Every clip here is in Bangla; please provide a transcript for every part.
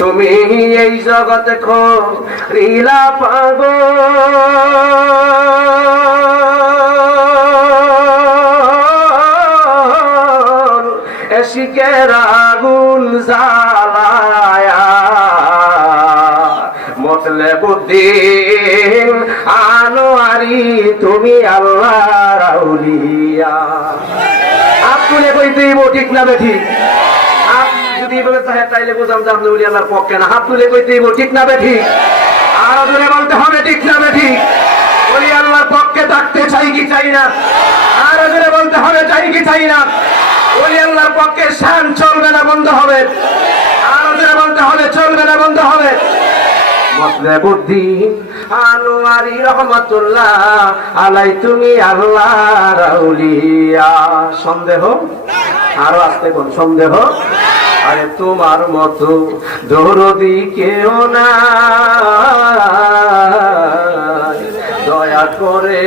তুমি এই জগতে খরিলা পাগল, এশিকের আগুন জ্বালায়া মতলেবুদ্দিন আনোয়ারি তুমি আল্লাহর আউলিয়া। আপনি কইতেই ঠিক না বেঠিক? যদি বলে তাইলে বুঝাম যে আপনি ওলি আল্লাহর পক্ষে না। হাত তুলে কইতেই ঠিক না বেঠিক? আরো জোরে বলতে হবে ঠিক না বেঠিক? ওলি আল্লাহর পক্ষে থাকতে চাই কি চাই না? আরো জোরে বলতে হবে চাই কি চাই না? ওলি আল্লাহর পক্ষে শান চলবে না, বন্ধ হবে। আরো জোরে বলতে হবে চলবে না, বন্ধ হবে। মতলেবুদ্দিন আনোয়ারি রহমাতুল্লাহ আলাই তুমি আল্লাহর আউলিয়া। সন্দেহ? আরো আসতে কোন সন্দেহ? আরে তোমার মতো দরদি কেউ না, দয়া করে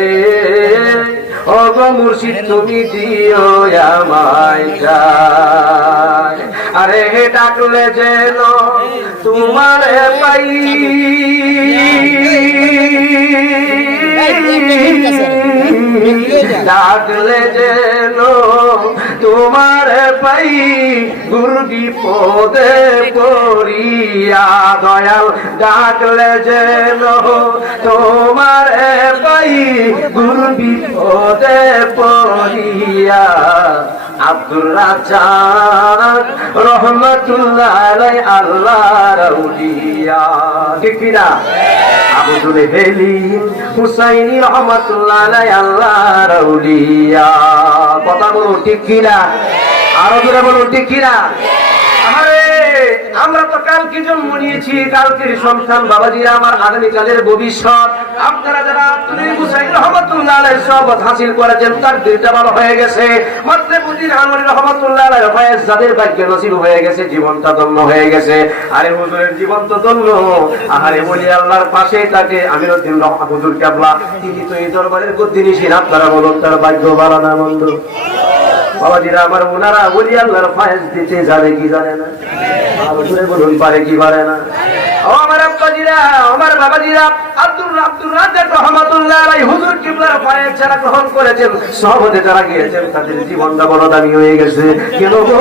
ওগো মুর্শিদ তুমি দিও আমায় যায়। আরে ডাকলে যেন তোমারে পাই, ডাকলে যেন তোমারে পাই, গুরু বিপদে পড়িয়া দয়াল ডাকলে যেন তোমারে পাই, গুরু বিপদে পড়িয়া। আব্দুর রাজ্জাক রহমাতুল্লাহ আলাইহি আল্লাহর আউলিয়া। ঠিক কি না? আব্দুল হেলিম হুসাইনি রহমাতুল্লাহ আলাইহি আল্লাহর আউলিয়া। কথা বলো ঠিক কি না? আরো জোরে বলো ঠিক কি না? আরে আমরা তো কালকে জন্ম নিয়েছি, কালকের সন্তান বাবাজিরা আমার আগামীকালের ভবিষ্যৎ। আপনারা যারা আব্দুল হুসাইন রহমাতুল্লাহ আলাইহি সওয়াব হাসিল করেছেন তার দিলটা ভালো হয়ে গেছে। মতলেবুদ্দিন আনোয়ারি রহমাতুল্লাহ আলাইহি ফয়েজ যাদের ভাগ্যে নসিব হয়ে গেছে, জীবনটা ধন্য হয়ে গেছে। আরে হুজুরের জীবন তো ধন্য। আরে ওলি আল্লাহর পাশে থাকে আমিরউদ্দিন রহমাত হুজুর কেবলা, তিনি তো এই দরবারের গদ্দিনিশীন। আপনারা বলুন তার ভাগ্য ভালো না মন্দ? বাবাজিরা আমার ওনারা ওলি আল্লাহর ফয়েজ দিতে জানে কি জানে না? আলোচনা বলুন পারে কি পারে না? ও আমার আব্বাজিরা, আমার বাবাজিরা, আব্দুর রাজ্জাক রহমাতুল্লাহ আলাইহি হুজুর কিবলার ফয়েজ যারা গ্রহণ করেছেন, সহবতে যারা গিয়েছেন, তাদের জীবনটা বড় দামি হয়ে গেছে। কেন গো?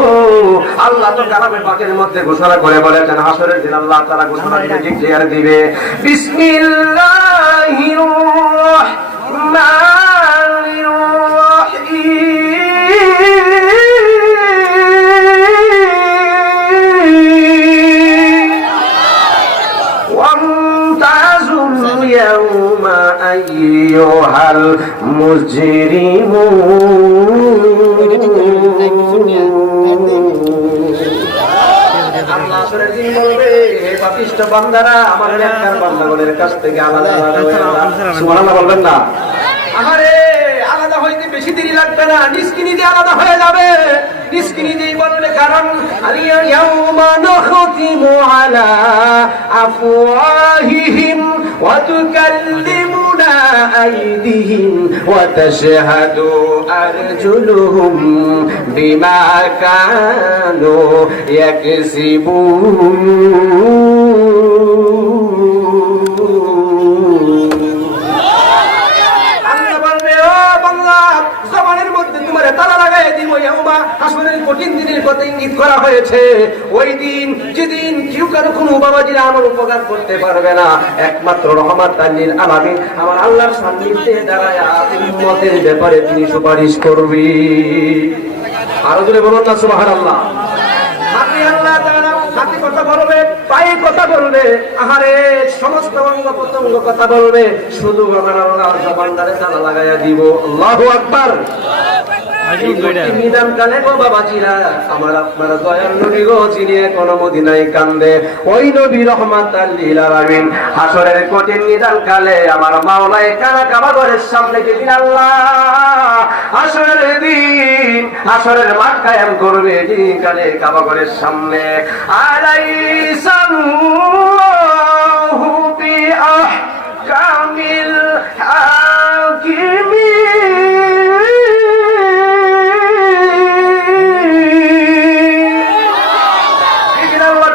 আল্লাহ তো কালামে পাকের মধ্যে ঘোষণা করে বলেছেন, হাসরের দিন আল্লাহ তাআলা ঘোষণা দিয়ে ডিক্লেয়ার দিবে, বিসমিল্লাহির রাহমানির রাহিম। اليوم أيها المجرمون। আল্লাহ আসরের দিন বলবে, হে পাপিষ্ঠ বান্দারা, আমার নেককার বান্দাগণের কাছ থেকে আলাদা আলাদা হয়ে যাও। সুবহানাল্লাহ বলবেন না? আরে আলাদা হইতে বেশি দেরি লাগবে না, নিষ্কিনিতে আলাদা হয়ে যাবে। নিষ্কিনিতেই বলবে, কারণ আলিয়া ইয়াউমা নাখতিমু আলা আফওয়াহিহিম ওয়া তুকাল্লিমুনা আইদিহিম ওয়া তাশহাদু আরজুলুহুম বিমা কানু ইয়াকসিবুন। কঠিন দিনের কথা ইঙ্গিত করা হয়েছে। ওই দিন যেদিন কেউ কারো কোনো বাবাজিরা আমার উপকার করতে পারবে না, একমাত্র রহমাতাল লিল আলামিন আমার আল্লাহর সান্নিধ্যে দাঁড়ায় উম্মতের ব্যাপারে তিনি সুপারিশ করবে। আরো জোরে বলুন না সুবহানাল্লাহ। হাতে আল্লাহ তাআলা হাতে কথা বলবে, পায়ে কথা বলবে, আহারে সমস্ত অঙ্গ প্রত্যঙ্গ কথা বলবে, শুধু আমার আল্লাহর জবানদারে তালা লাগাইয়া দিব। আল্লাহু আকবার। নিদান কালে গো বাবাজিরা, আমার আপনার দয়াল নবী গো যিনি এখনো মদিনায় কান্দে, ওই নবী রহমাতাল লিল আলামিন হাসরের কঠিন নিদান কালে আমার মাওলায়ে কানা কাবা ঘরের সামনে যেদিন আল্লাহ হাসরের দিন হাসরের মাঠ কায়েম করবে, যেদিন কালে কাবা ঘরের সামনে আলাইসাল্লাহু বিআহকামিল হাকিমিন।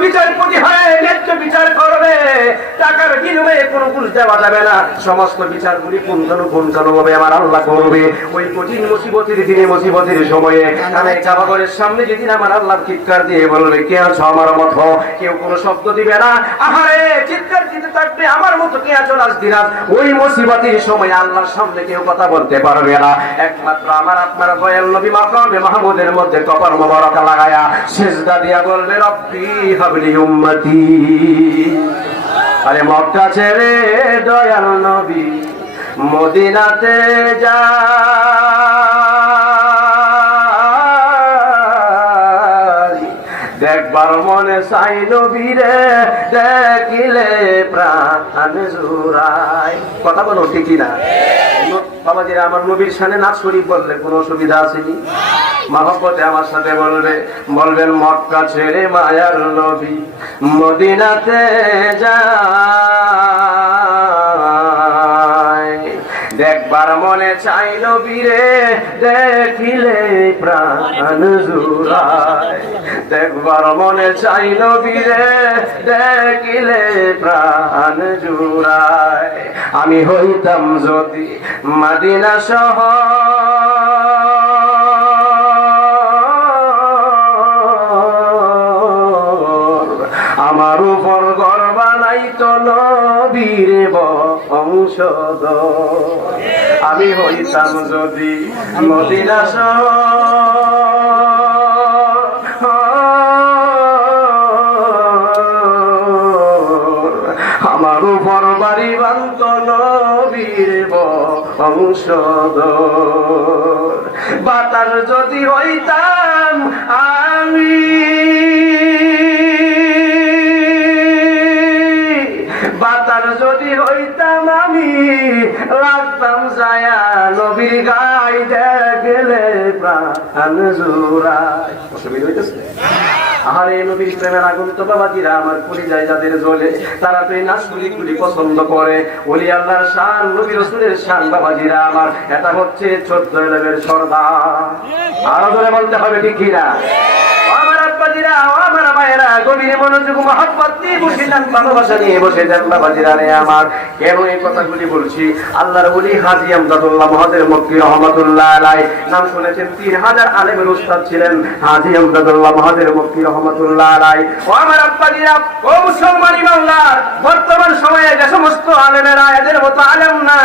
বিচারপতি হয়ে ঘুষ দেওয়া যাবে না, সমস্ত বিচারগুলি পুঙ্খানুপুঙ্খানুভাবে আমার আল্লাহ করবে। ওই কঠিন মুসিবতের দিনে, মুসিবতের সময়ে আমি কাবাগরের সামনে যেদিন আমার আল্লাহ চিৎকার দিয়ে বলবে, কে আছো আমার মতো? কেউ কোনো শব্দ দিবে না। আহারে চিৎকার দিতে থাকবে, আমার মতো কে আছো রাজদিনাথ? ওই মুসিবতের সময় আল্লাহর সামনে কেউ কথা বলতে পারবে না, একমাত্র আমার আপনার দয়াল নবী মাকামে মাহমুদের মধ্যে কপাল মোবারক লাগায়া সিজদা দিয়া বলবে, রব্বি হাবলি উম্মতি। আরে মক্কা ছেড়ে দয়াল নবী মদিনাতে যায়, দেখবার মনে চাই নবীরে, দেখিলে প্রাণ জুড়ায়। কথা বলো ঠিক না বাবাজিরা? আমার নবীর শানে নাচ শরীফ বললে কোনো অসুবিধা আসেনি? মহব্বতে আমার সাথে বলবেন, মক্কা ছেড়ে মায়ার নবী মদিনাতে যায়, দেখবার মনে চাই নবীরে, দেখিলে প্রাণ জুড়ায়। দেখবার মনে চাই নবীরে, দেখিলে প্রাণ জুড়ায়। আমি হইতাম যদি মদিনা শহর, আমার উপর গর্ব বানাইতো নবীর বংশধর। আমি হইতাম যদি মদিনা শহর, আমার উপর বাড়ি বান্ত নবীর বংশধর। বাতার যদি হইতাম আমি, বাতার যদি হইতাম আমি, লাগতাম যায়া নবীর গায়ে, দেখলে প্রাণ জুড়ায়। অসুবিধা হইতেছে? আহারে নবীর প্রেমের আগুন তো বাবাজিরা আমার কলিজায় যাদের জ্বলে, তারা তো এই নাচগুলি পছন্দ করে। ওলি আল্লাহর শান, নবী রাসূলের শান বাবাজিরা আমার, এটা হচ্ছে 14 এলেমের সর্দার। আরো ধরে বলতে হবে ঠিক কিনা? আমার আব্বাজিরা, আমার মায়েরা, গভীর মনোযোগ মহব্বত নিয়ে বসে যান, ভালোবাসা নিয়ে বসে যান বাবাজিরা রে আমার। কেন এই কথাগুলি বলছি? আল্লাহর ওলি হাজী আমদাদুল্লাহ মহাদের মক্কি রহমাতুল্লাহ আলাইহি, নাম শুনেছেন, 3000 আলেমের উস্তাদ ছিলেন হাজী আমদাদুল্লাহ মহাদের মক্কি রহমাতুল্লাহ আলাইহি। ও আমার আব্বাজিরা, ও মুসলমান ইমানদার, বর্তমান সময়ে যে সমস্ত আলেমেরা এদের মতো আলেম না,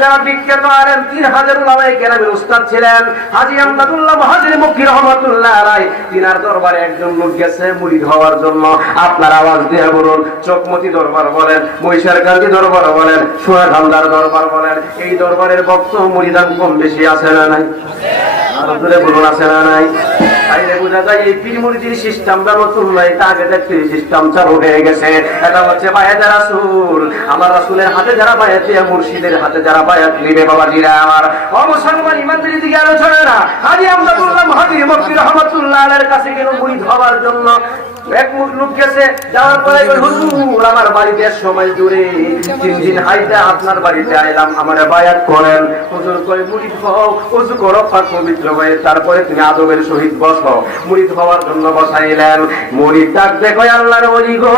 যারা বিখ্যাত আলেম, 3000 উলামায়ে কেরামের উস্তাদ ছিলেন হাজী আমদাদুল্লাহ মহাদের মক্কি রহমাতুল্লাহ আলাইহি। তিনার দরবারে একজন লোক গেছে মুরিদ হওয়ার জন্য। আপনার আওয়াজ দিয়ে বলুন, চকমতি দরবার বলেন, মহিষারকান্দি দরবার বলেন, সোনাখান্দার দরবার বলেন, এই দরবারের ভক্ত মুরিদান কম বেশি আছে না নাই? আরো জোরে বলুন, আছে না নাই? তাইলে বোঝা যায় এই পীর মুরিদির সিস্টেমটা নতুন নয়, এটা আগে থেকে সিস্টেম চালু হয়ে গেছে। এটা হচ্ছে বায়াতে রাসূল। আমার রাসূলের হাতে যারা বায়াত দিয়ে, মুর্শিদের হাতে যারা বায়াত নিবে বাবাজিরা আমার, ও মুসলমান ইমানদারি দিকে আলোচনা না। হাজী আমদাদুল্লাহ মহাদির মক্কি রহমাতুল্লাহ আলাইহির কাছে গেল মুরিদ হওয়ার জন্য। এক লোক গেছে, যাওয়ার পরে হুজুর আমার বাড়িতে সময় জুড়ে 3 দিন হাইটা আপনার বাড়িতে আইলাম, আমার বায়াত করেন। হুজুর কয়, মুরিদ হও, ওযু করো পাক পবিত্র হয়ে, তারপরে তুমি আদবের সহিত বসো। মুরিদ হওয়ার জন্য বসাইলেন। মুরিদ ডাকতে কয়, আল্লাহর ওলি গো,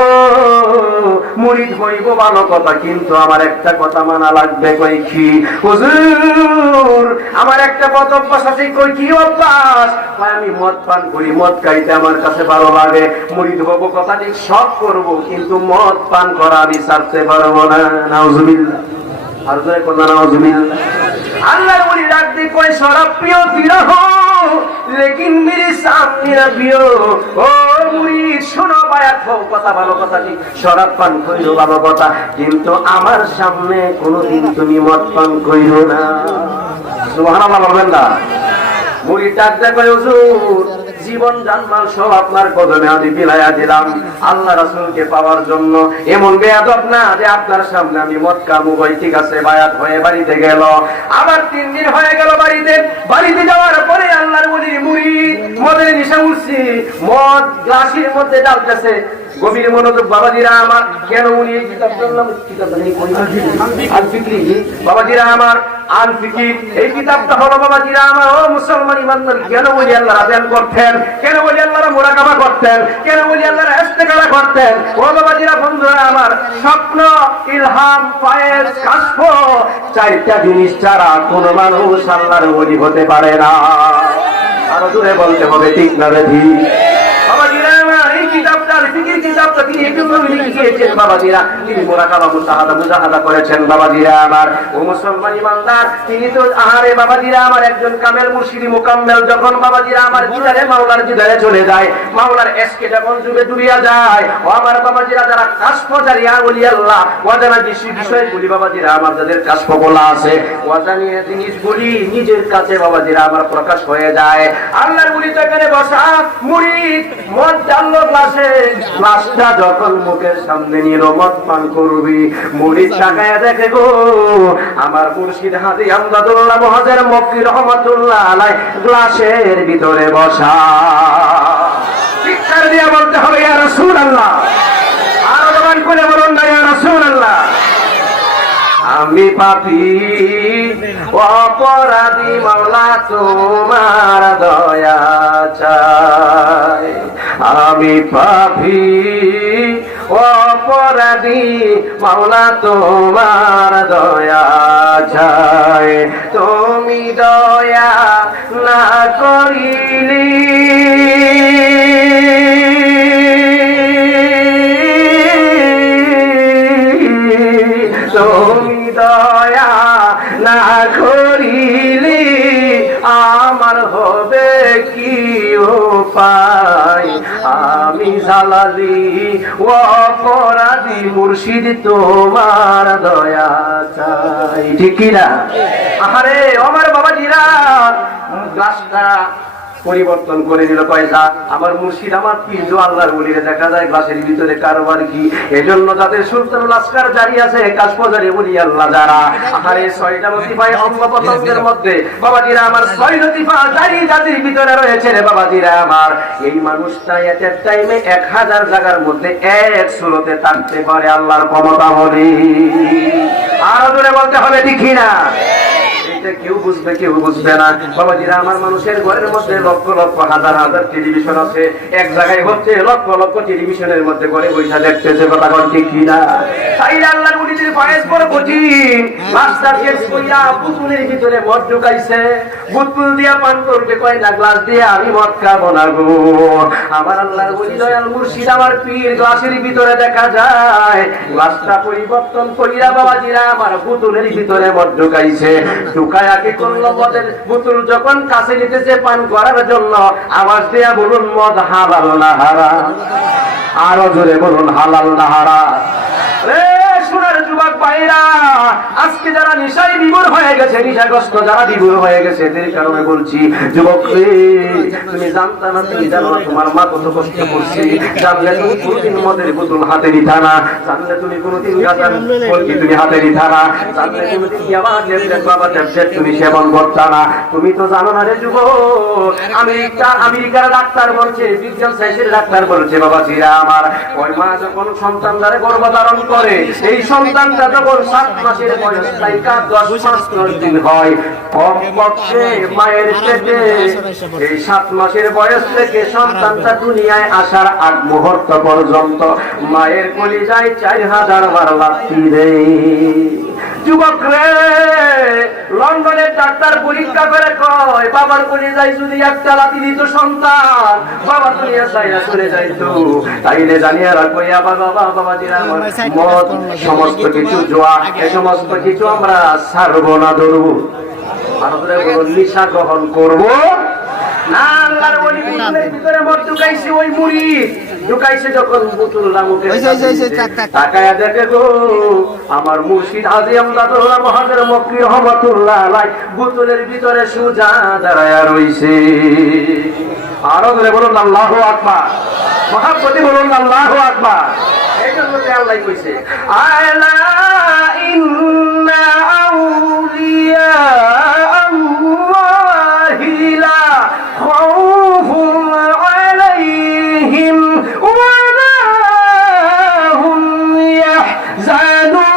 মুরিদ হইব ভালো কথা, কিন্তু আমার একটা কথা মানা লাগবে। কই কি? হুজুর আমার একটা পথ অভ্যাস আছে। কই কি অভ্যাস? আমি মদ পান করি, মদ খাইতে আমার কাছে ভালো লাগে। মুরিদ হব কথা ঠিক, সব করব, কিন্তু মদ পান করা আমি ছাড়তে পারবো না। নাউজুবিল্লাহ। আর জয় কন্যা নাউজুবিল্লাহ। আল্লাহর ওলি ডাক দিয়ে কয়, শরাব পিও বিরহ, লেকিন মেরে সামনে না পিও। ও মুরিদ শোনো, বায়াত হও, কথা ভালো কথা ঠিক, শরাব পান কইরো ভালো কথা, কিন্তু আমার সামনে কোনোদিন তুমি মদ পান কইরো না। সুবহানাল্লাহ বলবেন না? মুরিদ ডাক দিয়ে কয়, হুজুর জীবন জানমাল সব আপনার কদমে আমি বিলাইয়া দিলাম আল্লাহ রাসূলকে পাওয়ার জন্য। এমন বেয়াদব না যে আপনার সামনে আমি মদ কামু। হয় ঠিক আছে, বায়াত হয়ে বাড়িতে গেল। আবার 3 দিন হয়ে গেল বাড়িতে যাওয়ার পরে আল্লাহর ওলির মুরিদ মদের নেশা উঠছে, মদ গ্লাসের মধ্যে ডালতেছে। গভীর মনোযোগ বাবাজিরা আমার। কেন উনি এই কিতাবটার নাম, কিতাবটা নেই, বাবাজিরা আমার আল ফিকির, এই কিতাবটা হলো বাবাজিরা আমার ও মুসলমান ইমানদার, কেন ওলি আল্লাহরা ধ্যান করতেন, কেন ওলি আল্লাহরা মুরাকাবা করতেন, কেন ওলি আল্লাহরা ইস্তেকারা করতেন? ও বাবাজিরা বন্ধুরা আমার, স্বপ্ন, ইলহাম, ফায়েজ, কাশফ, চারটা জিনিস ছাড়া কোন মানুষ আল্লাহর ওলি হতে পারে না। আরো জোরে বলতে হবে, ঠিক না রে ঠিক? বাবাজিরা আমার, এই কিতাবটা ফিকির কিতাবটা তিনি এই জন্য লিখেছেন বাবাজিরা, তিনি মুরাকাবা মুজাহাদা করেছেন বাবাজিরা আমার ও মুসলমান ইমানদার। তিনি তো আহারে বাবাজিরা আমার একজন কামেল মুর্শিদি মুকাম্মেল, যখন বাবাজিরা আমার জিদারে মাওলার জিদারে চলে যায়, মাওলার এসকে যখন যুগে ডুবিয়া যায়, ও আমার বাবাজিরা যারা কাশফ জারিয়া ওলি আল্লাহ ওয়াজানা বিষয়গুলি বাবাজিরা আমার যাদের কাশফ বলা আছে, ওয়াজানিয়া জিনিসগুলি নিজের কাছে বাবাজিরা আমার প্রকাশ হয়ে যায়। আল্লাহর ওলি তো এখানে বসা, মুরিদ মদ জানলো গ্লাসে, গ্লাসটা যখন মুখের সামনে নিয়ে মদ পান করবি, মুরিদ তাকায়া দেখে গো আমার মুর্শিদ হাজী আমদাদুল্লাহ মুহাজির মক্কি রহমাতুল্লাহ আলাইহি গ্লাসের ভিতরে বসা। চিৎকার দিয়ে বলতে হবে ইয়া রাসূলুল্লাহ, আর জবান খুলে বলুন না ইয়া রাসূলুল্লাহ। আমি পাপী অপরাধী, মাওলা তোমার দয়া চাই। আমি পাপী অপরাধী, মাওলা তোমার দয়া চাই। তুমি দয়া না করিলি তুমি দয়া না করিলি আমার হবে কি উপায়? আমি জালালি ও অপরাধী, মুর্শিদ তোমার দয়া চাই। ঠিক না? আরে আমার বাবাজিরা গ্লাসটা পরিবর্তন করে নিল পয়সা। আমার মুর্শিদ আমার পীর আল্লাহর ওলিরে দেখা যায় গ্লাসের ভিতরে কারবার কি। এজন্য যাদের সুলতানুল আসকার জারি আছে, কাশফ জারি ওলি আল্লাহ যারা, আরে 6টা লতিফায় অঙ্গ প্রত্যঙ্গের মধ্যে বাবাজিরা আমার 6 লতিফা জারি জাতির ভিতরে রয়েছে রে বাবাজিরা আমার। এই মানুষটা এট এ টাইমে 1000 জায়গার মধ্যে এক সুরতে থাকতে পারে, আল্লাহর ক্ষমতা বলি। আরো জোরে বলতে হবে, ঠিক না? কেউ বুঝবে কেউ বুঝবে না বাবাজিরা আমার। মানুষের ঘরের মধ্যে লক্ষ লক্ষ হাজার হাজার টেলিভিশন আছে, এক জায়গায় হচ্ছে লক্ষ লক্ষ টেলিভিশনের মধ্যে ঘরে বৈশা দেখতেছে, কথা কোন ঠিক কিনা? তাইলে আল্লাহর ওলিদের ফয়েজ বড় কঠিন। মাস্টার কেস কইরা পুতুলের ভিতরে মদ ঢুকাইছে, পুতুল দিয়া পান করবে কয় না, গ্লাস দিয়ে আমি মদ খাবো না গো। আমার আল্লাহর ওলি দয়াল মুর্শিদ আমার পীর গ্লাসের ভিতরে দেখা যায়, গ্লাসটা পরিবর্তন কইরা বাবাজিরা আমার পুতুলের ভিতরে মদ ঢুকাইছে। ঢুকায়াকে করলো মদের বোতল যখন কাছে নিতেছে পান করার জন্য, আওয়াজ দিয়া বলুন মদ হালাল না হারাম? আরো জোরে বলুন হালাল না হারাম? সোনার যুবক ভাইরা, আজকে যারা নেশায় বিভোর হয়ে গেছে, নেশাগ্রস্ত যারা বিভোর হয়ে গেছে, এদের কারণে বলছি যুবক রে, তুমি জানতা না, তুমি জানো না তোমার মা কত কষ্ট করছে, জানলে তুমি কোনদিন মদের বোতল হাতে নিতা না, জানলে তুমি কোনদিন গাঁজার কলকি তুমি হাতে নিতা না, জানলে কোনদিন ইয়াবা ট্যাবলেট বাবা ট্যাবলেট তুমি সেবন করতা না। তুমি তো জানো না রে যুবক, আমেরিকার ডাক্তার বলছে, বিজ্ঞান সায়েন্সের ডাক্তার বলছে বাবাজিরা আমার, ওই মা যখন সন্তান দ্বারা গর্ভধারণ করে, এই সন্তানটা যখন 7 মাসের বয়স থেকে 10 মাস 10 দিন হয়, কমপক্ষে মায়ের পেটে এই 7 মাসের বয়স থেকে সন্তানটা দুনিয়ায় আসার আগ মুহূর্ত পর্যন্ত মায়ের কলিজায় 4000 বার লাথি দেয়। যুবক রে, লন্ডনের ডাক্তার পরীক্ষা করে কয়, বাবার কলিজায় যদি একটা লাথি দিত সন্তান, বাবা দুনিয়া ছাইরা চলে যাইতো। তাইলে জানিয়া রাখো বাবাজিরা, মদ সমস্ত কিছু জোয়া, এ সমস্ত কিছু আমরা ছাড়বো না, ধরবো। ভারতের নিশা গ্রহণ করবো না। আল্লাহর ওলি বুতুলের ভিতরে মদ ঢুকাইছে, ওই মুরিদ ঢুকাইছে যখন বুতুল নামকে তাকায়া দেখে গো আমার মুর্শিদ হাজী আমদাদুল্লাহ মুহাজির মক্কি রহমাতুল্লাহ আলাইহি বুতুলের ভিতরে সুজা দাঁড়ায়া রইছে। আরো ধরে বলুন আল্লাহু আকবার, মহাব্বতে বলুন আল্লাহু আকবার। এই জন্য আল্লাহ কইছে, আলা ইন্না আউলিয়া আল্লাহি লা খাউফুন আলাইহিম ওয়া লা হুম ইয়াহজানুন।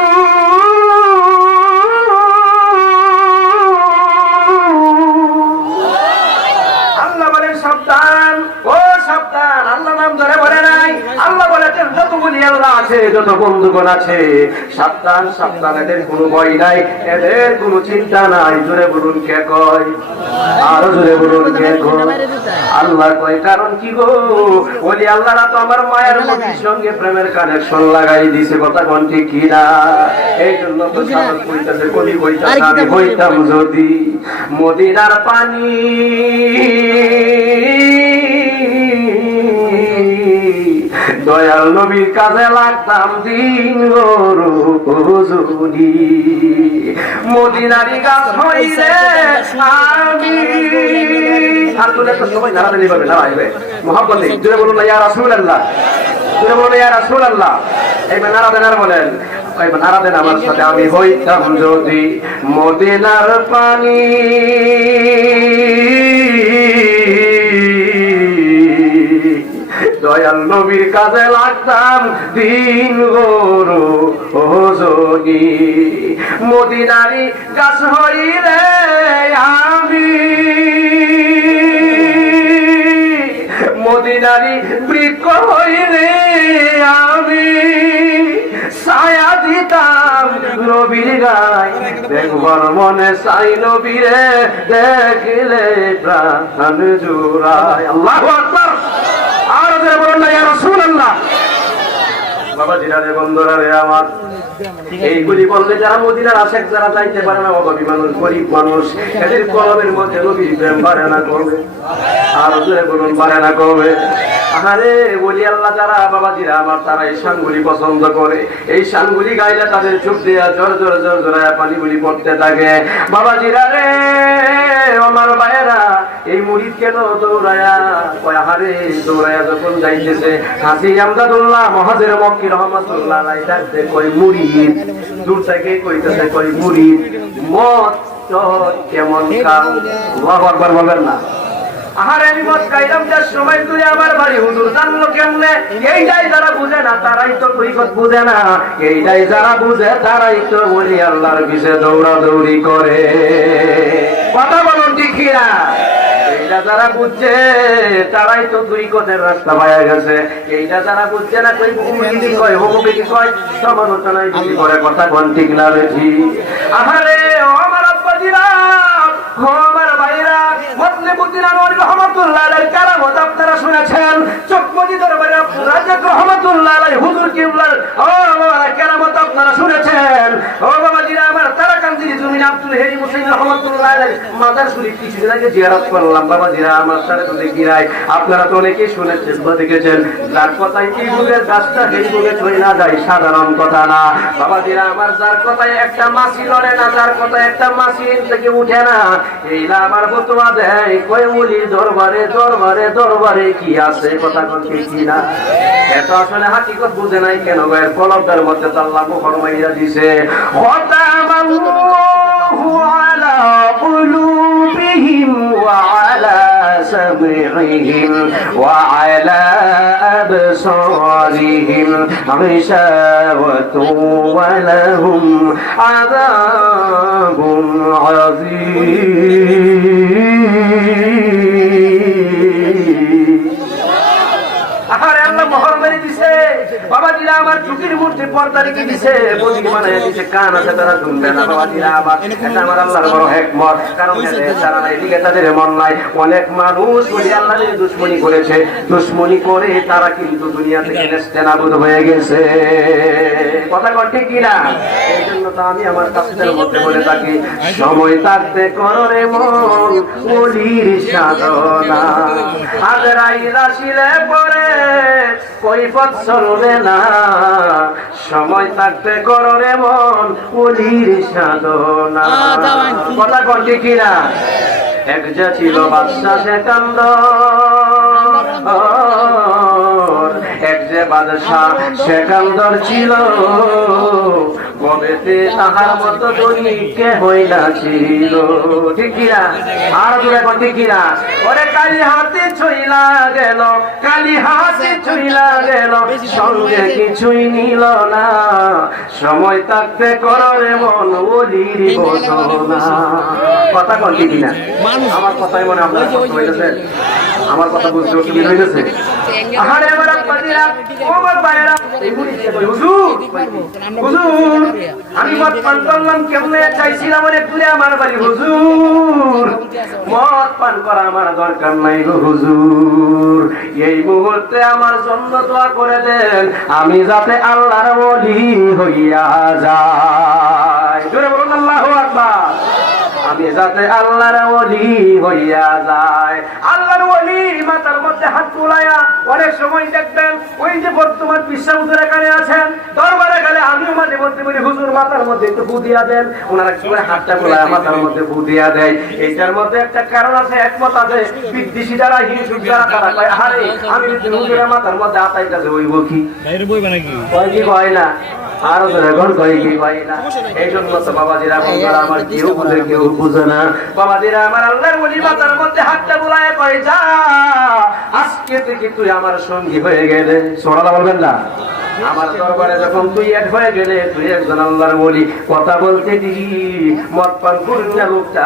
আছে, যত বন্ধুগণ আছে, সাবধান সাবধান, এদের কোনো ভয় নাই, এদের কোনো চিন্তা নাই। জোরে বলুন কে কয়? আরো জোরে বলুন কে কয়? আল্লাহ কয়, কারণ কি গো, ওলি আল্লাহরা তো আমার মায়ের নবীর সঙ্গে প্রেমের কানেকশন লাগাই দিছে। কথা কোন ঠিক কি না? এই জন্য তো সাধক কইতাছে, কলি কইতাছে, আমি হইতাম যদি মদিনার পানি, দয়াল নবীর কাজে লাগতাম দিন রজনী। মদিনারি গাছ হইলে আমি আর তোলে তো সবাই নারাদানি পাবে না ভাইবে মুহাব্বতে। জোরে বলুন না ইয়া রাসূলুল্লাহ, জোরে বলুন ইয়া রাসূলুল্লাহ। এইবার নারাদান বলেন, এইবার নারাদান আমার সাথে, আমি হইতাম যদি মদিনার পানি, দয়াল নবীর কাজে লাগতাম দিন রজনী। মদিনারি গাছ হইলে আমি, মদিনারি বৃক্ষ হইলে আমি, ছায়া দিতাম নবীর গায়, দেখবার মনে চাই নবীরে, দেখলে প্রাণ জুড়ায়। আল্লাহু আকবার। আর ওদের বলুন না ইয়া রাসূলুল্লাহ। বাবা জিরারে বন্ধুরা রে আমার, এইগুলি বললে যারা মদিনার আশেক, যারা যাইতে পারে না, অভাবী মানুষ, গরিব মানুষ, এদের কলমের মধ্যে নবীর প্রেম বাড়ে না করবে। আর ওদের বলুন বাড়ে না করবে। আরে বলি আল্লাহ যারা বাবাজিরা আমার, তারা এই শানগুলি পছন্দ করে। এই শানগুলি গাইলে তাদের চোখ দিয়ে জোর জোর জোর জোড়ায় পানিগুলি পড়তে থাকে। বাবাজিরা রে আমার ভাইয়েরা, এই মুরিদ কেন দৌড়ায়া কয়, আরে দৌড়ায়া যখন যাইতেছে, হাসি আমদাদুল্লাহ মহাজের মক্কি রহমাতুল্লাহ আলাইহি ডাকতে কয় মুরিদ, দূর থেকে কইতেছে কয় মুরিদ, মত কেমন খাও? আল্লাহু আকবার বলবেন না? আহারে আমি মত খাইলাম, যার সময় তুই আমার বাড়ি, হুজুর জানলো কেমনে? এইটাই যারা বুঝে না তারাই তো তরিকত বুঝে না, এইটাই যারা বুঝে তারাই তো ওলি আল্লাহর পিছে দৌড়াদৌড়ি করে। কথা বলুন ঠিক কিনা? এইটা যারা বুঝছে তারাই তো তরিকতের রাস্তা পায়া গেছে। এইটা যারা বুঝছে না, কই কি কয়, হোমকে কি কয়, সমালোচনায় যদি করে। কথা কোন ঠিক না বেশি? আহারে ও আমার আব্বাজিরা, ও আমার ভাইরা, মুসলিমউদ্দিন আনোয়ারী রহমাতুল্লাহ আলাইহির কারামত আপনারা শুনেছেন। চকমকি দরবারে রাজাত রহমাতুল্লাহ আলাইহি হুজুর কিবলার কারামত আপনারা শুনেছেন। ও বাবাজিরা আমার, তারাকান্দি জমিন আব্দুল হেরি মুসলিম রহমাতুল্লাহ আলাইহি মাজার শরীফ কিছুদিন আগে জিয়ারত করলাম। বাবাজিরা আমার সাথে তো দেখি নাই, আপনারা তো অনেকেই শুনেছেন বা দেখেছেন। যার কথায় এই বুকের গাছটা এই বুকে ছড়ে না যায়, সাধারণ কথা না। বাবাজিরা আমার, যার কথায় একটা মাছি লড়ে না, যার কথায় একটা মাছি থেকে উঠে না, এইলা আমার ফতোয়া দেয়, কয় ওলি দরবারে দরবারে দরবারে কি আছে? কথা বলতে কি না? এত আসলে হাকিকত বুঝে নাই কেন? এর কলবটার মধ্যে তো আল্লাহ ফরমাইয়া দিছে, খাতামাল্লাহু আলা কুলুবিহিম ওয়া আলা সামঈহিম ওয়া আলা আবসারিহিম গিশাওয়াতু ওয়া লাহুম আযাবুন আযীম। আরে আল্লাহ মোহর মেরে দিছে। বাবাজিরা আমার, চুকির মূর্তি পর্দা রেখে দিছে, বদিকে বানায় দিছে, কান আছে তারা শুনবে না। বাবাজিরা আমার, এটা আমার আল্লাহর বড় হিকমত। কারণ তারা নাই, এদিকে তাদের মন নাই। অনেক মানুষ বলি আল্লাহর দুশমনি করেছে, দুশমনি করে তারা কিন্তু দুনিয়া থেকে নেস্তেনাবুদ হয়ে গেছে। কথা কন ঠিক কিনা? এই জন্য তো আমি আমার কাছের মধ্যে বলে থাকি, সময় থাকতে করো রে মন ওলির সাধনা, আজরাইল আসিলে পরে কৈফত চলবে না। সময় থাকতে করো রে মন ওলির সাধনা। কথা কন ঠিক কিনা? এক যে ছিল বাদশা সেকান্দর, এক যে বাদশা সেকান্দর ছিল, ববেতে তাহার মতো ধনী কেহই না ছিল। ঠিক কিনা? আর দূরে কোন ঠিক কিনা? ওরে কালি হাতে ছুঁইলা গেল, কালি হাতে ছুঁইলা গেল, সঙ্গে কিছুই নিল না। সময় থাকতে করো রে মন ওলির ঘোষণা। কথা কোন ঠিক কিনা? আমার কথাই মনে আপনারা কষ্ট হইতেছে। আমার কথা বুঝতে অসুবিধা হয়েছে? আরে আমার আব্বাজিরা, ও আমার ভাইয়েরা, এই মুরিদকে কই, হুজুর হুজুর আমি মদ পান করলাম কেমনে, চাইছিলাম অনেক দূরে আমার বাড়ি হুজুর, মদ পান করা আমার দরকার নাই গো হুজুর, এই মুহূর্তে আমার জন্য দোয়া করে দেন আমি যাতে আল্লাহর ওলি হইয়া যাই। জোরে বলুন আল্লাহু আকবার। আমি যাতে আল্লাহর ওলি হইয়া যায়। আল্লাহর ওলি মাথার মধ্যে হাত তুলায়া অনেক সময় দেখবেন ওই যে বর্তমান বিশ্বাবুদের এখানে আছেন দরবারে গেলে আমিও মাঝে মধ্যে বলি হুজুর মাথার মধ্যে একটু ফু দিয়া দেন, ওনারা কি করে হাতটা তোলায় মাথার মধ্যে ফু দিয়া দেয়। এইটার মধ্যে একটা কারণ আছে, একমত আছে, বিদ্বেষী যারা হিংসুক যারা তারা কয় আরে আমি হুজুরের মাথার মধ্যে আতাইটাছে ওই বকি কয় কি কয় না, আরো এখন কয় কি কয় না। এই জন্য তো বাবাজিরা আমার কেউ বুঝে কেউ বুঝে না। বাবাজিরা আমার আল্লাহর ওলি মাথার মধ্যে হাতটা বুলায় কয় যা আজকে থেকে তুই আমার সঙ্গী হয়ে গেলে, সোনালা বলবেন না, আমার দরবারে যখন তুই এক হয়ে গেলে তুই একজন আল্লাহর ওলি, কথা বলতে দিই মদ পান করি না লোকটা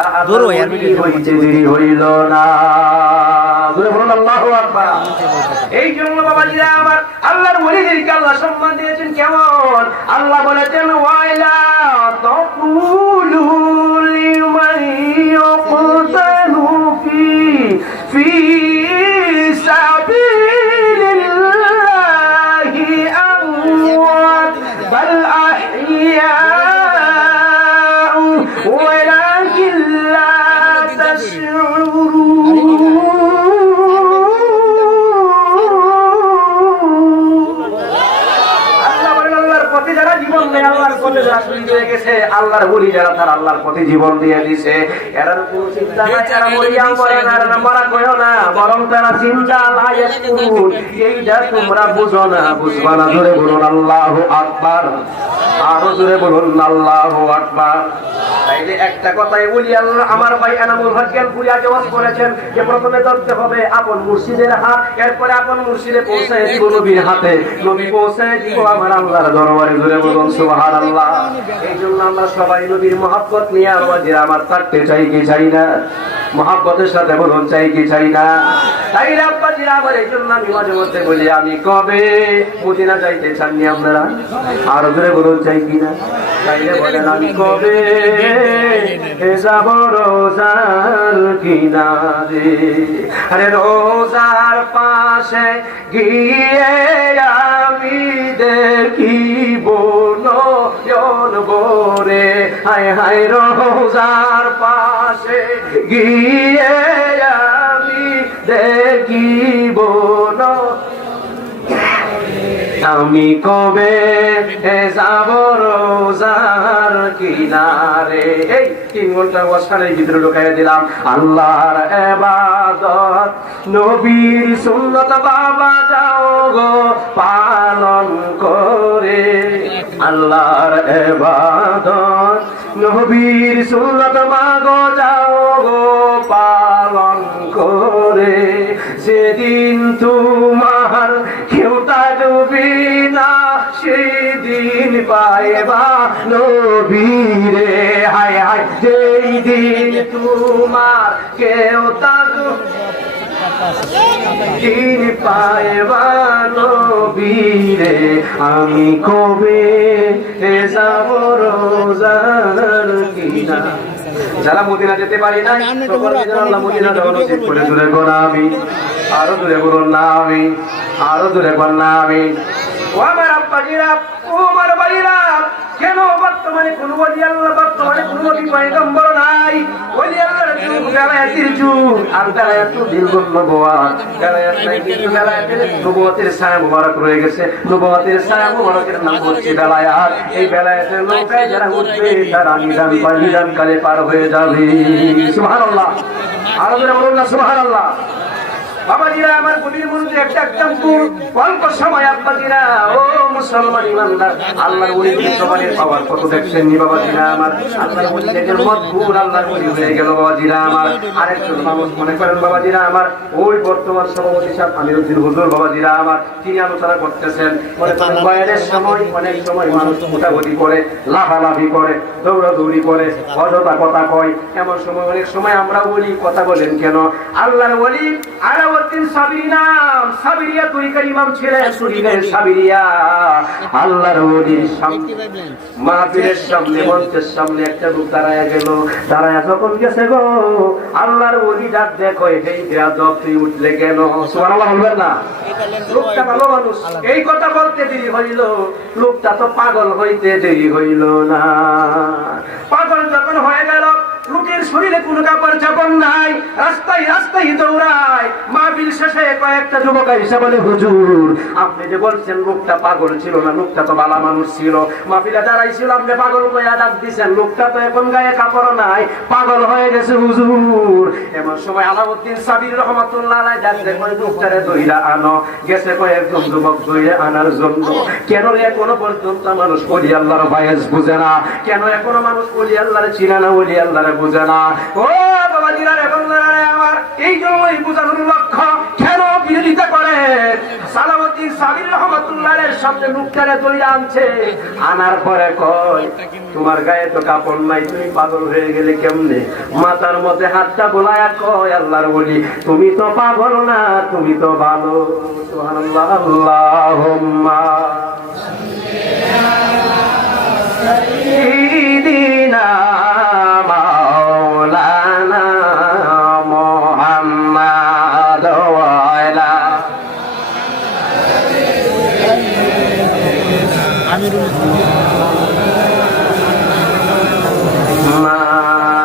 হইতে দেরি হইল না। বলুন আল্লাহু আকবার। এই জন্য বাবাজিরা আমার আল্লাহর ওলিদেরকে আল্লাহ সম্মান দিয়েছেন কেমন, আল্লাহ বলেছেন ওয়াইলা তাকুলু লিমান ইয়াকতালু ফি সাবিলিল্লাহি আমওয়াত বাল আহইয়াউ ওয়ালাকিন লা তাশউরুন। যারা জীবন দেয় আল্লাহর পথে যারা শহীদ হয়ে গেছে, আল্লাহর ওলি যারা তারা আল্লাহর পথে জীবন দিয়ে দিছে, এরা কোনো চিন্তা নাই এরা মরিয়া মরে না, এরা মরা কইও না, বরং তারা চিন্তা লায়াস করুন। এইটা তোমরা বুঝো না, বুঝবা না। জোরে বলুন আল্লাহু আকবার, আরো জোরে বলুন আল্লাহু আকবার। তাইলে একটা কথাই বলি, আল্লাহ আমার ভাই এনামুল হক জ্ঞানপুরি আগে ওয়াজ করেছেন যে প্রথমে ধরতে হবে আপন মুর্শিদের হাত, এরপরে আপন মুর্শিদে পৌঁছায় দিব নবীর হাতে, নবী পৌঁছায় দিব আমার আল্লাহর দরবারে। জোরে বলুন সুবহানাল্লাহ। এই জন্য আমরা সবাই নবীর মহব্বত নিয়ে আমাদের আমার থাকতে চাই কি চাই না, মহব্বতের সাথে বলুন চাই কি চাই না। তাই আব্বাজিরা আমার এই জন্য আমি মাঝে মধ্যে বলি আমি কবে মদিনা যাইতে চাননি আপনারা, আর ধরে বলুন চাই কিনা। তাইলে বলেন আমি কবে যাব রোজার কিনারে, আরে রোজার পাশে গিয়ে আমি দেখিব নয়ন ভরে, হায় হায় রোজার পাশে গিয়ে আমি দেখিব আমি কবে যাব রোজার কিনারে। এই 3 ঘন্টা বসানের ভিতরে ঢুকাই দিলাম আল্লাহর ইবাদত নবীর সুন্নাত বাবা যাও গো পালন করে, আল্লাহর ইবাদত নবীর সুন্নাত মাগো যাও গো পালন করে, সেদিন তোমার কেউ থাকবে না, সেদিন পাইবা নবীরে, হায় হায় যেই দিন তোমার কেউ দিন পাইবা নবীরে, আমি কবে যাব রোজার কিনা। যারা মদিনা যেতে পারি না আল্লাহ মদিনা যাওয়া নসিব করে। জোরে বলুন আমি, আরো জোরে বলুন না আমি, আরো জোরে বলুন না আমি। ও আমার আব্বাজিরা, ও আমার ভাইরা, কেন বর্তমানে কোন ওলি আল্লাহ, বর্তমানে কোন নবী পয়গম্বর নাই। ওলি আল্লাহর যুগ বেলায়েতের যুগ, আর বেলায়েতুল দিলগুল নবুয়াত, বেলায়েত নাই কিন্তু বেলায়েতের নবুয়াতের ছায়া মুবারক রয়ে গেছে। নবুয়াতের ছায়া মুবারকের নাম হচ্ছে বেলায়েত। এই বেলায়েতের নৌকায় যারা উঠবে তারা নিদান কালে পার হয়ে যাবে। সুবহানাল্লাহ, আরো জোরে বলুন না সুবহানাল্লাহ। বাবাজিরা আমার গভীর মনোযোগ, একটা একদম অল্প সময় আব্বাজিরা ও মুসলমান ইমানদার, আল্লাহর ওলিদের জবানের পাওয়ার কত দেখছেন নি বাবাজিরা আমার। আল্লাহর ওলিদের মতভুর আল্লাহর ওলি হয়ে গেল বাবাজিরা আমার। আরেকজন মানুষ মনে করেন বাবাজিরা আমার, ওই বর্তমান সভাপতি সাহেব আমিরুদ্দিন হুজুর বাবাজিরা আমার, তিনি আলোচনা করতেছেন। মনে করেন বয়ানের সময় অনেক সময় মানুষ উঠাবুটি করে, লাফালাফি করে, দৌড়াদৌড়ি করে, অযথা কথা কয়। এমন সময় অনেক সময় আমরা বলি কথা বলেন কেন, আল্লাহর ওলি আরো আলাউদ্দিন সাবিরি নাম, সাবিরিয়া তরিকার ইমাম ছিলেন, সুরিনের সাবিরিয়া। আল্লাহর ওলির সামনে, মাহফিলের সামনে, মঞ্চের সামনে একটা লোক দাঁড়ায় গেল। দাঁড়ায় যখন গেছে গো, আল্লাহর ওলি ডাক দেখো, এই বেয়াদব তুই উঠলে কেন? সুবহানাল্লাহ বলবেন না? লোকটা ভালো মানুষ, এই কথা বলতে দেরি হইল, লোকটা তো পাগল হইতে দেরি হইল না। পাগল যখন হয়ে গেল, লোকের শরীরে কোনো কাপড় চাপড় নাই, রাস্তায় রাস্তায় দৌড়ায়। মাহফিল শেষে কয়েকটা যুবক এসে বলে, হুজুর আপনি যে বলছেন লোকটা পাগল ছিল না, লোকটা তো ভালো মানুষ ছিল, মাহফিলে দাঁড়াইছিল, আপনি পাগল কইয়া ডাক দিছেন, লোকটা তো এখন গায়ে কাপড় নাই, পাগল হয়ে গেছে হুজুর। এমন সময় আলাউদ্দিন সাবির রহমাতুল্লাহ আলাইহি ডাকতে কয়, লোকটারে দইরা আনো। গেছে কয়েকজন যুবক দইরা আনার জন্য। কেন এখনো পর্যন্ত মানুষ ওলি আল্লাহর বায়াস বুঝে না? কেন এখনো মানুষ ওলি আল্লাহর চিনে না, ওলি আল্লাহর বুঝে না? ও বাবা জিরা রে, আমার এই জন্যই বুঝানোর লক্ষ্য। কেন বিরোধিতা করে? আলাউদ্দিন সাবির রহমাতুল্লাহের সামনে লোকটারে দইরা আনছে, আনার পরে কয়, তোমার গায়ে তো কাপড় নাই, তুমি পাগল হয়ে গেলে কেমনে? মাথার মধ্যে হাতটা বোলায়া কয়, আল্লাহর বলি তুমি তো পাগল না, তুমি তো ভালো। সুবহানাল্লাহ। আল্লাহুম্মা সাইয়্যিদিনা মাওলানা মুহাম্মাদ ওয়া আলা আমিরুল